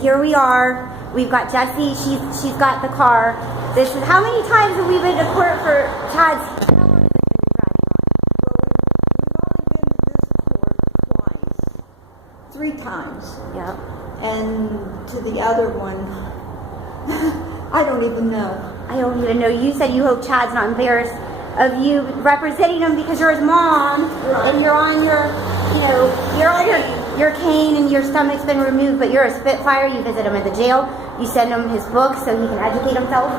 Here we are. We've got Jessie. She's got the car. This is how many times have we been to court for Chad's? Well, we've only been to this court twice. 3 times. Yeah. And to the other one, I don't even know. I don't even know. You said you hope Chad's not embarrassed of you representing him because you're his mom, right. And you're on you're on your cane and your stomach's been removed, but you're a Spitfire. You visit him at the jail. You send him his books so he can educate himself.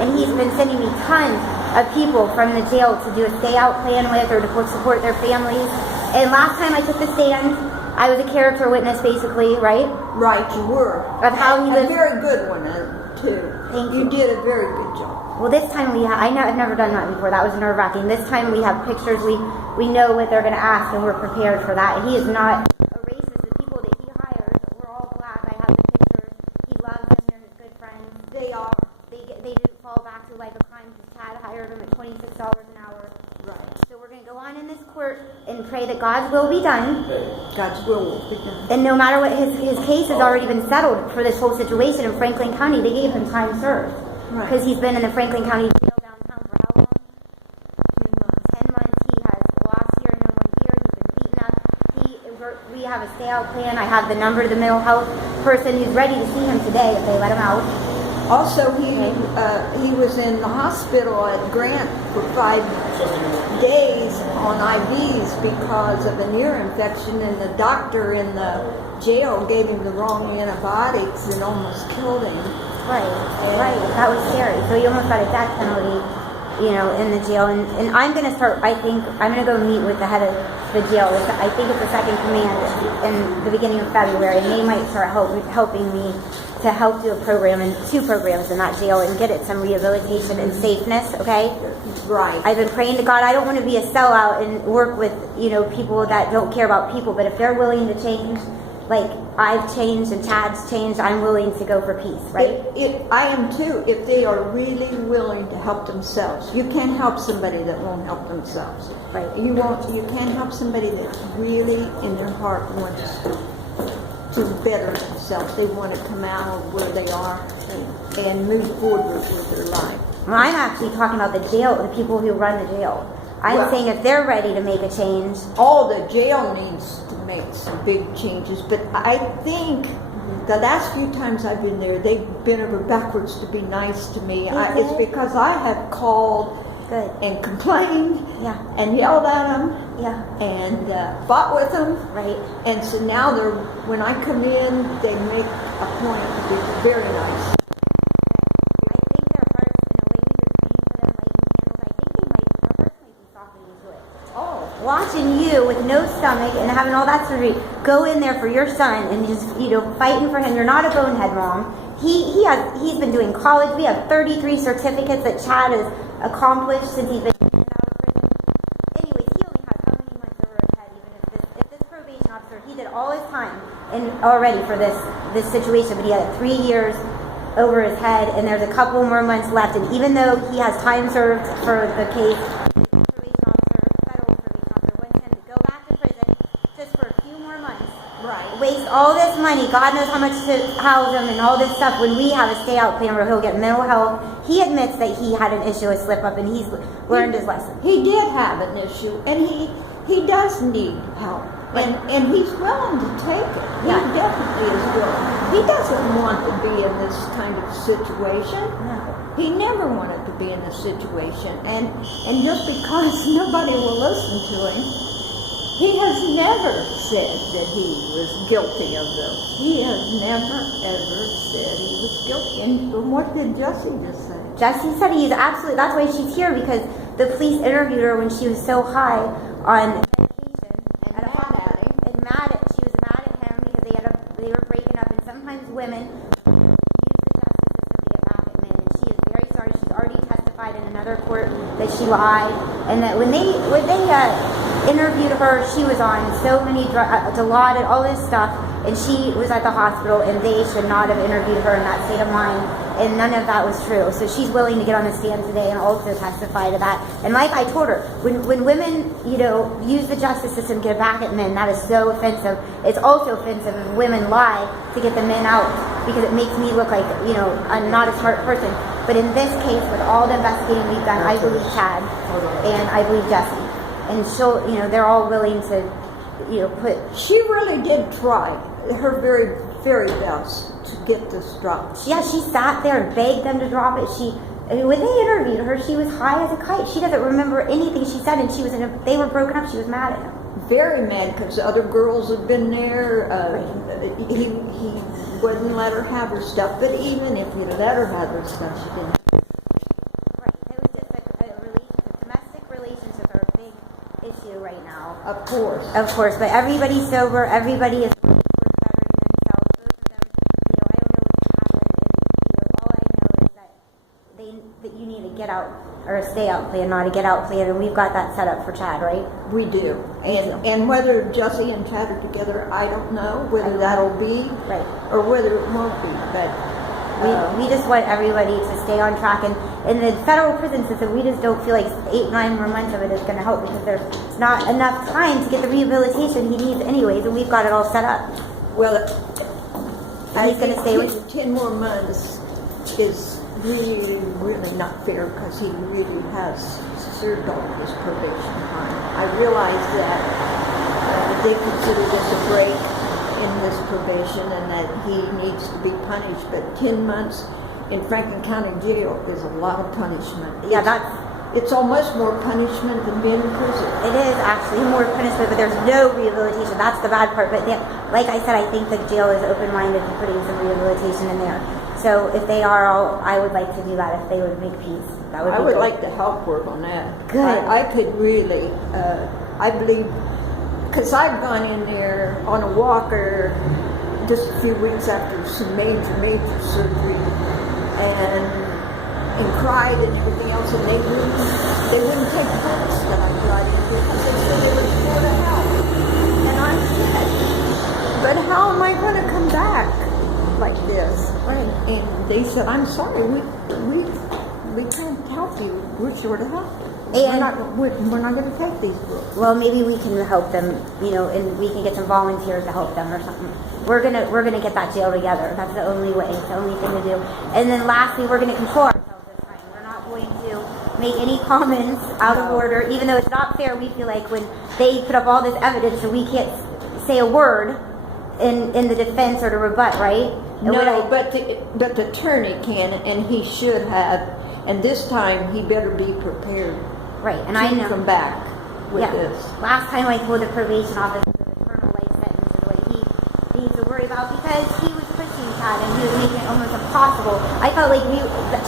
And he's been sending me tons of people from the jail to do a stay-out plan with or to support their families. And last time I took the stand, I was a character witness, basically, right? Right, you were. Of how he was. A very good one, too. Thank you. You did a very good job. Well, this time I've never done that before. That was nerve-wracking. This time we have pictures. We know what they're going to ask, and we're prepared for that. He is not a racist. The people that he hires, we're all black. I have the pictures. He loves them. They're his good friends. They are. They didn't fall back to like a crime because Chad hired him at $26 an hour. Right. So we're going to go on in this court and pray that God's will be done. God's will be done. And no matter what, his case has already been settled for this whole situation in Franklin County. They gave him time served. Right. Because he's been in the Franklin County jail downtown for how long? 10 months. 10 months. He has lost here, no one here. He's been beaten up. We have a stay-out plan. I have the number to the mental health person who's ready to see him today if they let him out. Also, he was in the hospital at Grant for 5 days on IVs because of an ear infection, and the doctor in the jail gave him the wrong antibiotics and almost killed him. Right. That was scary. So he almost got a death penalty, in the jail. And I'm going to start, I think, I'm going to go meet with the head of the jail. I think it's the second command in the beginning of February, and they might start helping me to help do a program and 2 programs in that jail and get it some rehabilitation and safeness, okay? Right. I've been praying to God. I don't want to be a sellout and work with, people that don't care about people, but if they're willing to change, like I've changed and Chad's changed, I'm willing to go for peace, right? I am too, if they are really willing to help themselves. You can't help somebody that won't help themselves. Right. You can't help somebody that really in their heart wants to better themselves. They want to come out of where they are and move forward with their life. Well, I'm actually talking about the jail, the people who run the jail. I'm saying if they're ready to make a change. All the jail needs to make some big changes, but I think the last few times I've been there, they've bent over backwards to be nice to me. It's because I have called and complained and yelled at them and fought with them. Right. And so now when I come in, they make a point to be very nice. Watching you with no stomach and having all that surgery go in there for your son and just fighting for him. You're not a bonehead mom. He's been doing college. We have 33 certificates that Chad has accomplished since he's been out of prison. Anyways, he only has how many months over his head? Even if this probation officer, he did all his time already for this situation, but he had 3 years over his head, and there's a couple more months left. And even though he has time served for the case, waste all this money. God knows how much to house him and all this stuff when we have a stay-out plan where he'll get mental health. He admits that he had an issue with slip-up and he's learned his lesson. He did have an issue, and he does need help. And he's willing to take it. He definitely is willing. He doesn't want to be in this kind of situation. No. He never wanted to be in this situation. And just because nobody will listen to him, he has never said that he was guilty of this. He has never, ever said he was guilty. And what did Jessie just say? Jessie said he's absolutely, that's why she's here, because the police interviewed her when she was so high on medication. And she was mad at him because they were breaking up. And sometimes women use the justice system to get back at men. And she is very sorry. She's already testified in another court that she lied. And that when they interviewed her, she was on so many Dilaudid, all this stuff, and she was at the hospital, and they should not have interviewed her in that state of mind, and none of that was true. So she's willing to get on the stand today and also testify to that. And like I told her, when women, use the justice system to get back at men, that is so offensive. It's also offensive if women lie to get the men out. because it makes me look like, I'm not a smart person. But in this case, with all the investigating we've done, I believe Chad and I believe Jesse. And she'll, they're all willing to, put... She really did try her very, very best to get this dropped. Yeah, she sat there and begged them to drop it. When they interviewed her, she was high as a kite. She doesn't remember anything she said, and they were broken up. She was mad at him. Very mad because other girls had been there. He wouldn't let her have her stuff, but even if he let her have her stuff, she didn't. Right. It was just domestic relationships are a big issue right now. Of course. Of course, but everybody's sober. Everybody is bettering themselves. Both of them, I don't know what's happened, and all I know is that that you need a get out or a stay out plan, not a get out plan, and we've got that set up for Chad, right? We do. And whether Jesse and Chad are together, I don't know whether that'll be right or whether it won't be. But we just want everybody to stay on track, and in the federal prison system, we just don't feel like 8-9 more months of it is going to help because there's not enough time to get the rehabilitation he needs anyways, and we've got it all set up. Well, he's going to stay with 10 more months is really, really not fair because he really has served all his probation time. I realize that they consider this a break in his probation and that he needs to be punished, but 10 months in Franklin County Jail is a lot of punishment. Yeah, it's almost more punishment than being in prison. It is actually more punishment, but there's no rehabilitation. That's the bad part. But like I said, I think the jail is open-minded to putting some rehabilitation in there. So if they are all, I would like to do that if they would make peace. That would be I would good. like to help work on that. Good. I could really, I believe, because I've gone in there on a walker just a few weeks after some major surgery and cried and everything else, and they wouldn't take the bullets that I brought in because they said they were scared of hell. And I said, but how am I going to come back like this? Right. And they said, I'm sorry, we can't help you. We're short of help. And We're not going to take these books. well, maybe we can help them, and we can get some volunteers to help them or something. We're gonna get that jail together. That's the only way. It's the only thing to do. And then lastly, we're gonna control ourselves this time. We're not going to make any comments out of order, even though it's not fair. We feel like when they put up all this evidence and we can't say a word in the defense or to rebut, right? And No, but the attorney can, and he should have. And this time, he better be prepared. Right, and to I know. come back with this. Last time I told the probation officer the eternal life sentence is what he needs to worry about because he was pushing Chad and he was making it almost impossible. I felt like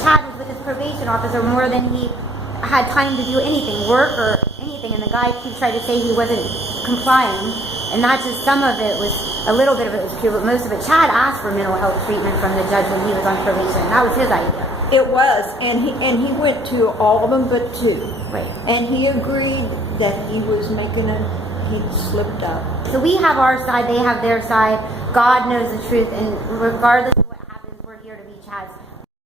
Chad was with his probation officer more than he had time to do anything, work or anything, and the guy keeps trying to say he wasn't complying, and not just some of it was, a little bit of it was true, but most of it. Chad asked for mental health treatment from the judge when he was on probation, and that was his idea. It was, and he went to all of them but 2. Right. And he agreed that he was he'd slipped up. So we have our side, they have their side. God knows the truth, and regardless of what happens, we're here to be Chad's